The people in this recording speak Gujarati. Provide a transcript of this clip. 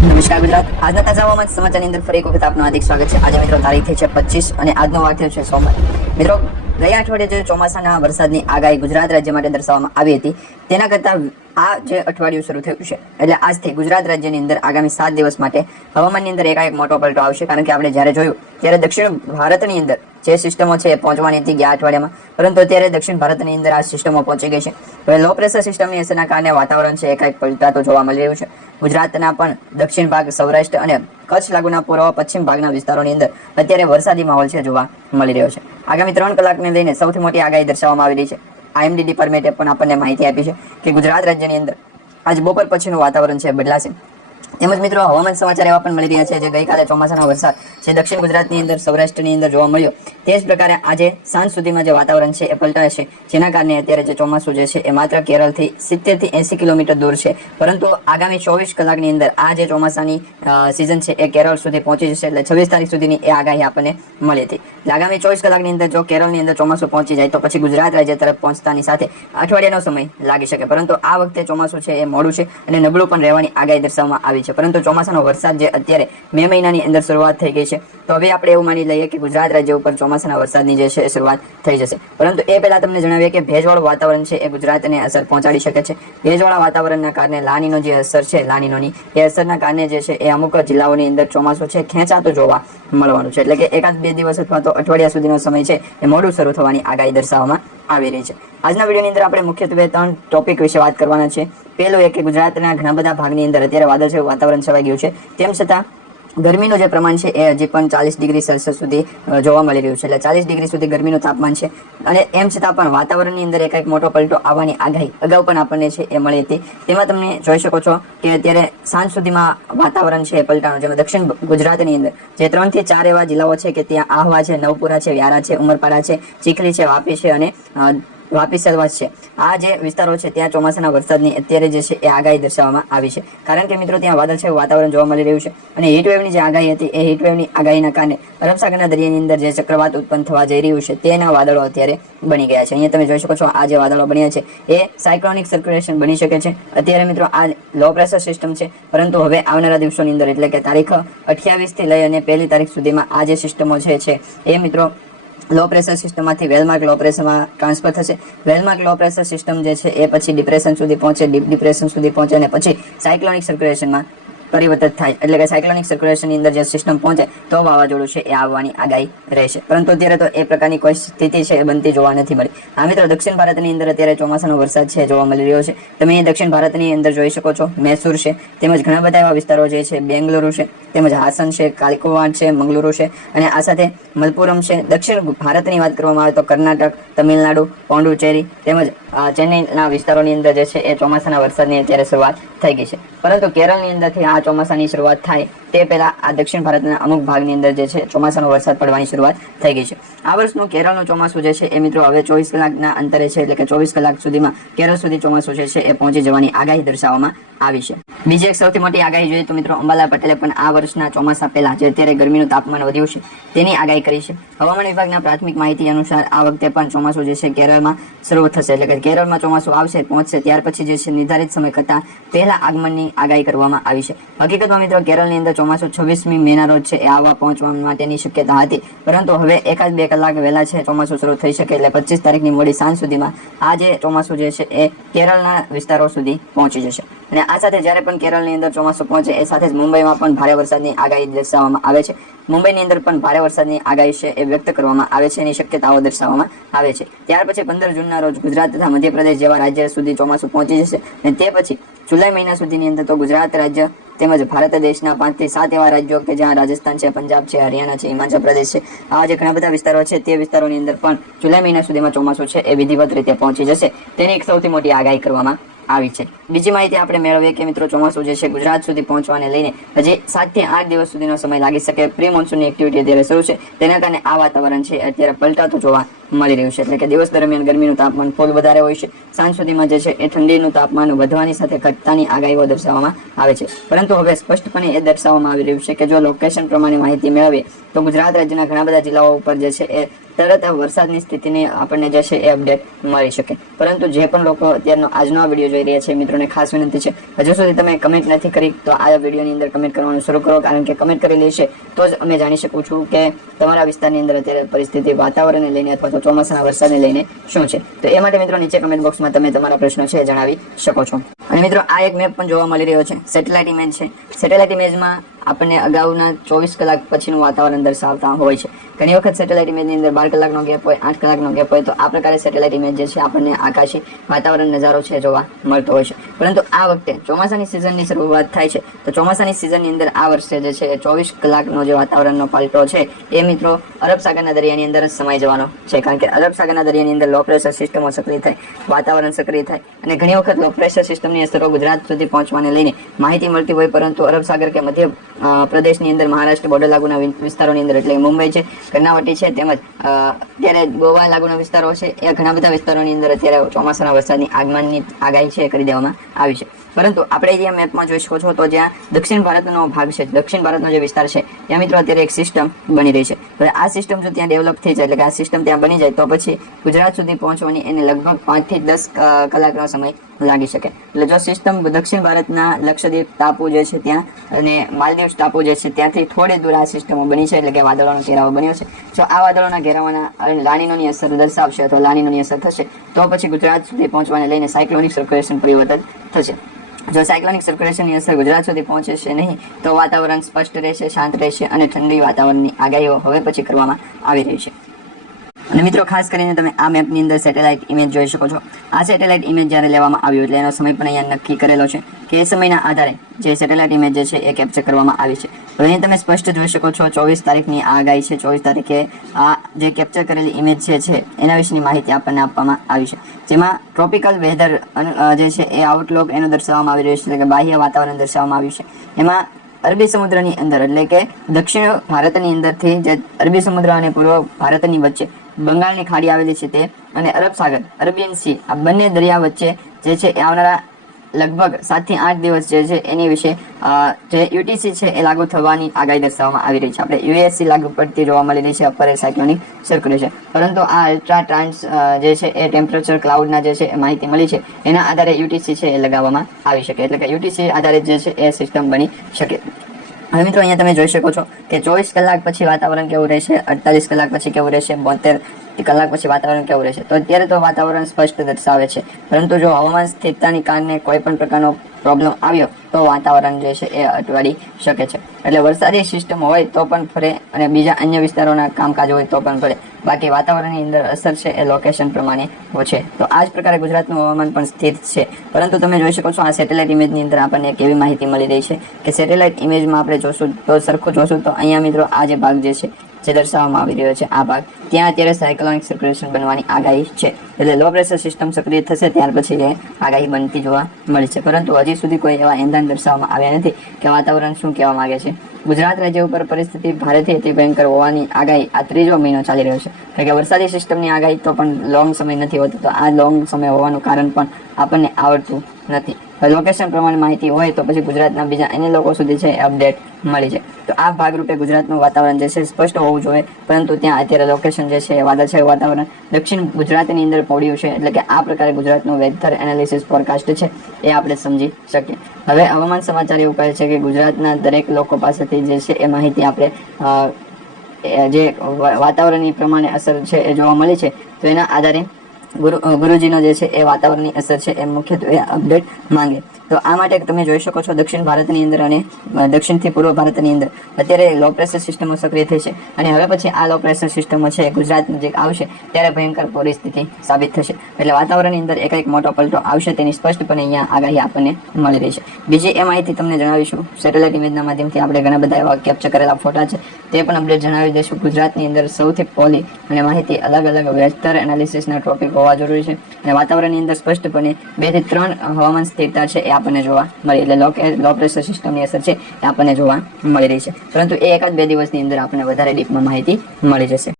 નમસ્કાર ગુજરાત, આજના તાજા હવામાન સમાચારની અંદર ફરી એક વખત આપનું હાર્દિક સ્વાગત છે। આજે મિત્રો તારીખ થઈ છે 25 અને આજનો વાર થયો છે સોમવાર। મિત્રો ગયા અઠવાડિયે જે ચોમાસાના વરસાદની આગાહી ગુજરાત રાજ્ય માટે દર્શાવવામાં આવી હતી તેના કરતા આ જે અઠવાડિયું શરૂ થયું છે એટલે આજથી ગુજરાત રાજ્યની અંદર આગામી 7 દિવસ માટે હવામાનની અંદર એકાએક મોટો પલટો આવશે। કારણ કે આપણે જ્યારે જોયું ત્યારે દક્ષિણ ભારતની અંદર જે સિસ્ટમો છે એ પહોંચવાની હતી ગયા અઠવાડિયામાં, પરંતુ અત્યારે દક્ષિણ ભારતની અંદર આ સિસ્ટમો પહોંચી ગઈ છે। હવે લો પ્રેશર સિસ્ટમની અસરના કારણે વાતાવરણ છે એકાએક પલટાતો જોવા મળી રહ્યું છે। ગુજરાતના પણ દક્ષિણ ભાગ, સૌરાષ્ટ્ર અને કચ્છ લાગુના પૂર્વ પશ્ચિમ ભાગના વિસ્તારોની અંદર અત્યારે વરસાદી માહોલ છે જોવા મળી રહ્યો છે। આગામી 3 કલાકને લઈને સૌથી મોટી આગાહી દર્શાવવામાં આવી રહી છે। IMD ડિપાર્ટમેન્ટે પણ આપણને માહિતી આપી છે કે ગુજરાત રાજ્યની અંદર આજ બપોર પછીનું વાતાવરણ છે બદલાશે। તેમજ મિત્રો હવામાન સમાચાર એવા પણ મળી રહ્યા છે જે ગઈકાલે ચોમાસાનો વરસાદ જે દક્ષિણ ગુજરાતની અંદર, સૌરાષ્ટ્રની અંદર જોવા મળ્યો તે જ પ્રકારે આજે સાંજ સુધીમાં જે વાતાવરણ છે એ પલટાશે, જેના કારણે અત્યારે જે ચોમાસું જે છે એ માત્ર કેરળથી 70 થી 80 કિલોમીટર દૂર છે, પરંતુ આગામી 24 કલાકની અંદર આ જે ચોમાસાની સિઝન છે એ કેરળ સુધી પહોંચી જશે। એટલે 26 તારીખ સુધીની એ આગાહી આપણને મળી હતી। એટલે આગામી 24 કલાકની અંદર જો કેરળની અંદર ચોમાસું પહોંચી જાય તો પછી ગુજરાત રાજ્ય તરફ પહોંચતાની સાથે અઠવાડિયાનો સમય લાગી શકે, પરંતુ આ વખતે ચોમાસું છે એ મોડું છે અને નબળું પણ રહેવાની આગાહી દર્શાવવામાં આવી છે। પરંતુ ચોમાસાનો વરસાદ જે અત્યારે મે મહિનાની અંદર શરૂઆત થઈ ગઈ છે, તો હવે આપણે એવું માની લઈએ કે ગુજરાત રાજ્ય ઉપર ચોમાસાના વરસાદની જે છે એ શરૂઆત થઈ જશે। પરંતુ એ પહેલા તમને જણાવીએ કે ભેજવાળું વાતાવરણ છે એ ગુજરાતને અસર પહોંચાડી શકે છે। ભેજવાળા વાતાવરણના કારણે લાનીનો જે અસર છે, લાનીનોની એ અસરના કારણે જે છે એ અમુક જિલ્લાઓની અંદર ચોમાસું છે ખેંચાતું જોવા મળવાનું છે। એટલે કે એકાદ 2 દિવસ અથવા તો અઠવાડિયા સુધીનો સમય છે એ મોડું શરૂ થવાની આગાહી દર્શાવવામાં આવી રહી છે। આજના વિડીયોની અંદર આપણે મુખ્યત્વે 3 ટોપિક વિશે વાત કરવાના છે। પહેલું એ કે ગુજરાતના ઘણા બધા ભાગની અંદર અત્યારે વાદળછાયું વાતાવરણ છવાઈ ગયું છે, તેમ છતાં ગરમીનું જે પ્રમાણ છે એ હજી પણ 40 ડિગ્રી સેલ્સિયસ સુધી જોવા મળી રહ્યું છે। એટલે 40 ડિગ્રી સુધી ગરમીનું તાપમાન છે અને એમ છતાં પણ વાતાવરણની અંદર એક મોટો પલટો આવવાની આગાહી અગાઉ પણ આપણને છે એ મળી હતી। તેમાં તમે જોઈ શકો છો કે અત્યારે સાંજ સુધીમાં વાતાવરણ છે એ પલટાનું, જેમાં દક્ષિણ ગુજરાતની અંદર જે 3 થી 4 એવા જિલ્લાઓ છે કે ત્યાં આહવા છે, નવપુરા છે, વ્યારા છે, ઉમરપાડા છે, ચીખલી છે, વાપી છે અને વાપી સેલવાસ છે, આ જે વિસ્તારો છે ત્યાં ચોમાસાના વરસાદની અત્યારે જે છે એ આગાહી દર્શાવવામાં આવી છે। કારણ કે મિત્રો ત્યાં વાદળછાયું વાતાવરણ જોવા મળી રહ્યું છે અને હીટવેવની જે આગાહી હતી એ હીટવેવની આગાહીના કારણે અરબ સાગરના દરિયાની અંદર જે ચક્રવાત ઉત્પન્ન થવા જઈ રહ્યું છે તેના વાદળો અત્યારે બની ગયા છે। અહીંયા તમે જોઈ શકો છો આ જે વાદળો બન્યા છે એ સાયક્લોનિક સર્ક્યુલેશન બની શકે છે। અત્યારે મિત્રો આ લો પ્રેશર સિસ્ટમ છે, પરંતુ હવે આવનારા દિવસોની અંદર એટલે કે તારીખ 28 થી લઈ અને 1 તારીખ સુધીમાં આ જે સિસ્ટમો છે એ મિત્રો લો પ્રેશર સિસ્ટમમાંથી વેલમાર્ક લો પ્રેશરમાં ટ્રાન્સફર થશે। વેલમાર્ક લો પ્રેશર સિસ્ટમ જે છે એ પછી ડિપ્રેશન સુધી પહોંચે, ડીપ ડિપ્રેશન સુધી પહોંચે અને પછી સાયક્લોનિક સર્ક્યુલેશનમાં પરિવર્તિત થાય। એટલે કે સાયક્લોનિક સર્ક્યુલેશનની અંદર જે સિસ્ટમ પહોંચે તો વાવાઝોડું છે એ આવવાની આગાહી રહેશે, પરંતુ અત્યારે તો એ પ્રકારની કોઈ સ્થિતિ છે એ બનતી જોવા નથી મળી। આ મિત્રો દક્ષિણ ભારતની અંદર અત્યારે ચોમાસાનો વરસાદ છે જોવા મળી રહ્યો છે। તમે દક્ષિણ ભારતની અંદર જોઈ શકો છો મૈસૂર છે, તેમજ ઘણા બધા એવા વિસ્તારો જે છે, બેંગલુરુ છે, તેમજ હાસન છે, કાલિકોવાડ છે, મંગલુરુ છે અને આ સાથે મલપુરમ છે। દક્ષિણ ભારતની વાત કરવામાં આવે તો કર્ણાટક, તમિલનાડુ, પોંડુચેરી તેમજ ચેન્નઈના વિસ્તારોની અંદર જે છે એ ચોમાસાના વરસાદની અત્યારે શરૂઆત થઈ ગઈ છે, પરંતુ કેરળની અંદરથી આ ચોમાસાની શરૂઆત થાય તે પહેલા આ દક્ષિણ ભારતના અમુક ભાગની અંદર જે છે ચોમાસાનો વરસાદ પડવાની શરૂઆત થઈ ગઈ છે। આ વર્ષનું કેરળનું ચોમાસું જે છે એ મિત્રો હવે 24 કલાકના અંતરે છે, એટલે કે 24 કલાક સુધીમાં કેરળ સુધી ચોમાસું જે છે એ પહોંચી જવાની આગાહી દર્શાવવામાં આવી છે। બીજી એક સૌથી મોટી આગાહી જોઈએ તો મિત્રો અંબાલાલ પટેલે પણ આ વર્ષના ચોમાસા પહેલા જે અત્યારે ગરમીનું તાપમાન વધ્યું છે તેની આગાહી કરી છે। હવામાન વિભાગના પ્રાથમિક માહિતી અનુસાર આ વખતે પણ ચોમાસું જે છે કેરળમાં શરૂ થશે, એટલે કે કેરળમાં ચોમાસું આવશે, પહોંચશે, ત્યાર પછી જે છે નિર્ધારિત સમય કરતાં પહેલા આગમનની આગાહી કરવામાં આવી છે। હકીકતમાં મિત્રો કેરળની અંદર ચોમાસું 26મી મેના રોજ છે એ આવવા પહોંચવા માટેની શક્યતા હતી, પરંતુ હવે 1-2 કલાક વહેલા છે ચોમાસું શરૂ થઈ શકે। એટલે 25 તારીખની મોડી સાંજ સુધીમાં આ જે ચોમાસું જે છે એ કેરળના વિસ્તારો સુધી પહોંચી જશે અને આ સાથે જ્યારે પણ કેરળની અંદર ચોમાસું પહોંચે એ સાથે જ મુંબઈમાં પણ ભારે વરસાદની આગાહી દર્શાવવામાં આવે છે। મુંબઈની અંદર પણ ભારે વરસાદની આગાહી છે એ વ્યક્ત કરવામાં આવે છે, એની શક્યતાઓ દર્શાવવામાં આવે છે। ત્યાર પછી 15 જૂનના રોજ ગુજરાત તથા મધ્યપ્રદેશ જેવા રાજ્ય સુધી ચોમાસું પહોંચી જશે અને તે પછી જુલાઈ મહિના સુધીની અંદર તો ગુજરાત રાજ્ય તેમજ ભારત દેશના 5 થી 7 એવા રાજ્યો કે જ્યાં રાજસ્થાન છે, પંજાબ છે, હરિયાણા છે, હિમાચલ પ્રદેશ છે, આવા જે ઘણા બધા વિસ્તારો છે તે વિસ્તારોની અંદર પણ જુલાઈ મહિના સુધીમાં ચોમાસું છે એ વિધિવત રીતે પહોંચી જશે, તેની એક સૌથી મોટી આગાહી કરવામાં આવી છે। બીજી માહિતી આપણે મેળવીએ કે મિત્રો ચોમાસું જે છે ગુજરાત સુધી પહોંચવાને લઈને હજી 7 થી 8 દિવસ સુધીનો સમય લાગી શકે। પ્રી મોન્સૂનની એક્ટિવિટી અત્યારે શરૂ છે, તેના કારણે આ વાતાવરણ છે અત્યારે પલટાતું જોવા મળી રહ્યું છે। એટલે કે દિવસ દરમિયાન ગરમીનું તાપમાન ફૂલ વધારે હોય છે, સાંજ સુધીમાં જે છે એ ઠંડીનું તાપમાન વધવાની સાથે ઘટતાની આગાહીઓ દર્શાવવામાં આવે છે, પરંતુ હવે સ્પષ્ટપણે એ દર્શાવવામાં આવી રહ્યું છે કે જો લોકેશન પ્રમાણે માહિતી મેળવીએ તો ગુજરાત રાજ્યના ઘણા બધા જિલ્લાઓ ઉપર જે છે એ તરત આ વરસાદની સ્થિતિની આપણને જે છે એ અપડેટ મળી શકે. પરંતુ જે પણ લોકો અત્યારનો આજનો આ વિડીયો જોઈ રહ્યા છે મિત્રોને ખાસ વિનંતી છે, હજુ સુધી તમે કમેન્ટ નથી કરી તો આ વિડીયોની અંદર કમેન્ટ કરવાનું શરૂ કરો, કારણ કે કમેન્ટ કરી લેશે તો જ અમે જાણી શકું છું કે તમારા વિસ્તારની અંદર અત્યારે પરિસ્થિતિ વાતાવરણને લઈને અથવા તો ચોમાસાના વરસાદને લઈને શું છે. તો એ માટે મિત્રો નીચે કમેન્ટ બોક્સમાં તમે તમારા પ્રશ્નો છે જણાવી શકો છો. અને મિત્રો આ એક મેપ પણ જોવા મળી રહ્યો છે, સેટેલાઇટ ઇમેજ છે. સેટેલાઇટ ઇમેજમાં આપણને અગાઉના 24 કલાક પછીનું વાતાવરણ દર્શાવતા હોય છે. ઘણી વખત સેટેલાઇટ ઇમેજની અંદર 12 કલાકનો ગેપ હોય, 8 કલાકનો ગેપ હોય, તો આ પ્રકારે સેટેલાઇટ ઇમેજ જે છે આપણને આકાશી વાતાવરણ નજારો છે જોવા મળતો હોય છે. પરંતુ આ વખતે ચોમાસાની સિઝનની શરૂઆત થાય છે, તો ચોમાસાની સિઝનની અંદર આ વર્ષે જે છે 24 કલાકનો જે વાતાવરણનો પલટો છે એ મિત્રો અરબ સાગરના દરિયાની અંદર જ સમાઈ જવાનો છે. કારણ કે અરબ સાગરના દરિયાની અંદર લો પ્રેશર સિસ્ટમો સક્રિય થાય, વાતાવરણ સક્રિય થાય, અને ઘણી વખત લો પ્રેશર સિસ્ટમની અસરો ગુજરાત સુધી પહોંચવાને લઈને માહિતી મળતી હોય, પરંતુ અરબ સાગર કે મધ્ય પ્રદેશની અંદર મહારાષ્ટ્ર બોર્ડર લાગુના વિસ્તારોની અંદર એટલે કે મુંબઈ છે, કર્ણાવટી છે, તેમજ અત્યારે ગોવા લાગુના વિસ્તારો છે, એ ઘણા બધા વિસ્તારોની અંદર અત્યારે ચોમાસાના વરસાદની આગમનની આગાહી છે કરી દેવામાં આવી છે. પરંતુ આપણે જ્યાં મેપમાં જોઈ શકો છો તો જ્યાં દક્ષિણ ભારતનો ભાગ છે, દક્ષિણ ભારતનો જે વિસ્તાર છે ત્યાં મિત્રો અત્યારે એક સિસ્ટમ બની રહી છે. હવે આ સિસ્ટમ જો ત્યાં ડેવલપ થઈ જાય, એટલે કે આ સિસ્ટમ ત્યાં બની જાય, તો પછી ગુજરાત સુધી પહોંચવાની એને લગભગ 5 થી 10 કલાકનો સમય લાગી શકે. એટલે જો સિસ્ટમ દક્ષિણ ભારતના લક્ષદ્વીપ ટાપુ જે છે ત્યાં અને માલદીવ ટાપુ જે છે ત્યાંથી થોડી દૂર આ સિસ્ટમો બની છે, એટલે કે વાદળોનો ઘેરાવો બન્યો છે. જો આ વાદળોના ઘેરાવાના લાનીનોની અસર દર્શાવશે અથવા લાનીનોની અસર થશે તો પછી ગુજરાત સુધી પહોંચવાને લઈને સાયક્લોનિક સર્ક્યુલેશન પરિવર્તન થશે. જો સાયક્લોનિક સર્ક્યુલેશનની અસર ગુજરાત સુધી પહોંચે છે નહીં તો વાતાવરણ સ્પષ્ટ રહેશે, શાંત રહેશે અને ઠંડી વાતાવરણની આગાહીઓ હવે પછી કરવામાં આવી રહી છે. અને મિત્રો ખાસ કરીને તમે આ મેપની અંદર સેટેલાઇટ ઇમેજ જોઈ શકો છો. આ સેટેલાઇટ ઇમેજ જ્યારે લેવામાં આવ્યો એટલે એનો સમય પણ અહીંયા નક્કી કરેલો છે કે એ સમયના આધારે જે સેટેલાઇટ ઇમેજ જે છે એ કેપ્ચર કરવામાં આવી છે. હવે અહીં તમે સ્પષ્ટ જોઈ શકો છો 24 તારીખની આગાહી છે. 24 તારીખે આ જે કેપ્ચર કરેલી ઇમેજ છે એના વિશેની માહિતી આપણને આપવામાં આવી છે, જેમાં ટ્રોપિકલ વેધર જે છે એ આઉટલુક એનું દર્શાવવામાં આવી રહ્યું છે, એટલે કે બાહ્ય વાતાવરણ દર્શાવવામાં આવ્યું છે. એમાં અરબી સમુદ્રની અંદર એટલે કે દક્ષિણ ભારતની અંદરથી જે અરબી સમુદ્ર અને પૂર્વ ભારતની વચ્ચે બંગાળની ખાડી આવેલી છે તે અને અરબ સાગર, અરેબિયન સી, આ બંને દરિયા વચ્ચે જે છે એ આવનારા લગભગ 7 થી 8 દિવસ જે છે એની વિશે જે યુટીસી છે એ લાગુ થવાની આગાહી દર્શાવવામાં આવી રહી છે. આપણે યુએસસી લાગુ પડતી જોવા મળી રહી છે, અપર સાયક્લોનિક સર્ક્યુલેશન. પરંતુ આ અલ્ટ્રા ટ્રાન્સ જે છે એ ટેમ્પરેચર ક્લાઉડના જે છે એ માહિતી મળી છે એના આધારે યુટીસી છે એ લગાવવામાં આવી શકે, એટલે કે યુટીસી આધારિત જે છે એ સિસ્ટમ બની શકે. હવે મિત્રો અહીંયા તમે જોઈ શકો છો કે 24 કલાક પછી વાતાવરણ કેવું રહેશે, 48 કલાક પછી કેવું રહેશે, 72 કલાક પછી વાતાવરણ કેવું રહેશે. તો અત્યારે તો વાતાવરણ સ્પષ્ટ દર્શાવે છે, પરંતુ જો હવામાન સ્થિરતાની કારણે કોઈ પણ પ્રકારનો પ્રોબ્લેમ આવ્યો તો વાતાવરણ જે છે એ અટવાડી શકે છે. એટલે વરસાદી સિસ્ટમ હોય તો પણ ફરે અને બીજા અન્ય વિસ્તારોના કામકાજ હોય તો પણ ફરે, બાકી વાતાવરણની અંદર અસર છે એ લોકેશન પ્રમાણે છે. તો આ જ પ્રકારે ગુજરાતનું હવામાન પણ સ્થિર છે. પરંતુ તમે જોઈ શકો છો આ સેટેલાઇટ ઇમેજની અંદર આપણને એક એવી માહિતી મળી રહી છે કે સેટેલાઇટ ઇમેજમાં આપણે જોશું તો સરખું જોશું તો અહીંયા મિત્રો આ જે ભાગ જે છે જે દર્શાવવામાં આવી રહ્યો છે આ ભાગ, ત્યાં અત્યારે સાયક્લોનિક સર્ક્યુલેશન બનવાની આગાહી છે. એટલે લો પ્રેશર સિસ્ટમ સક્રિય થશે ત્યાર પછી એ આગાહી બનતી જોવા મળી છે. પરંતુ હજી સુધી કોઈ એવા એંધાણ દર્શાવવામાં આવ્યા નથી કે વાતાવરણ શું કહેવા માંગે છે. ગુજરાત રાજ્ય ઉપર પરિસ્થિતિ ભારેથી અતિ ભયંકર હોવાની આગાહી આ 3જો મહિનો ચાલી રહ્યો છે. કારણ કે વરસાદી સિસ્ટમની આગાહી તો પણ લોંગ સમય નથી હોતો, તો આ લોંગ સમય હોવાનું કારણ પણ આપણને આવડતું નથી. લોકેશન પ્રમાણે માહિતી હોય તો પછી ગુજરાતના બીજા અન્ય લોકો સુધી છે અપડેટ મળી જાય. તો આ ભાગરૂપે ગુજરાતનું વાતાવરણ જે છે સ્પષ્ટ હોવું જોઈએ, પરંતુ ત્યાં અત્યારે લોકેશન જે છે વાદળછાયું વાતાવરણ દક્ષિણ ગુજરાતની અંદર પડ્યું છે. એટલે કે આ પ્રકારે ગુજરાતનું વેધર એનાલિસિસ ફોરકાસ્ટ છે એ આપણે સમજી શકીએ. હવે હવામાન સમાચાર એવું કહે છે કે ગુજરાતના દરેક લોકો પાસેથી જે છે એ માહિતી આપણે જે વાતાવરણની પ્રમાણે અસર છે એ જોવા મળી છે, તો એના આધારે ગુરુજીનો જે છે એ વાતાવરણની અસર છે એ મુખ્યત્વે અપડેટ માંગે. તો આ માટે તમે જોઈ શકો છો દક્ષિણ ભારતની અંદર અને દક્ષિણથી પૂર્વ ભારતની અંદર અત્યારે લો પ્રેશર સિસ્ટમો સક્રિય થઈ છે, અને હવે પછી આ લો પ્રેશર સિસ્ટમો છે ગુજરાત નજીક આવશે ત્યારે ભયંકર પરિસ્થિતિ સાબિત થશે. એટલે વાતાવરણની અંદર એક મોટો પલટો આવશે તેની સ્પષ્ટપણે અહીંયા આગાહી આપણને મળી રહી છે. બીજી એ માહિતી તમને જણાવીશું, સેટેલાઇટ ઇમેજના માધ્યમથી આપણે ઘણા બધા એવા કેપ્ચર કરેલા ફોટા છે તે પણ અપડેટ જણાવી દઈશું. ગુજરાતની અંદર સૌથી પહેલી અને માહિતી અલગ અલગ વેધર એનાલિસિસના ટોપિક હોવા જરૂરી છે, અને વાતાવરણની અંદર સ્પષ્ટપણે 2 થી 3 હવામાન સ્થિરતા છે એ આપણને જોવા મળી, એટલે લો પ્રેશર સિસ્ટમની અસર છે એ આપણને જોવા મળી રહી છે. પરંતુ એ 1-2 દિવસની અંદર આપણને વધારે ડીપમાં માહિતી મળી જશે.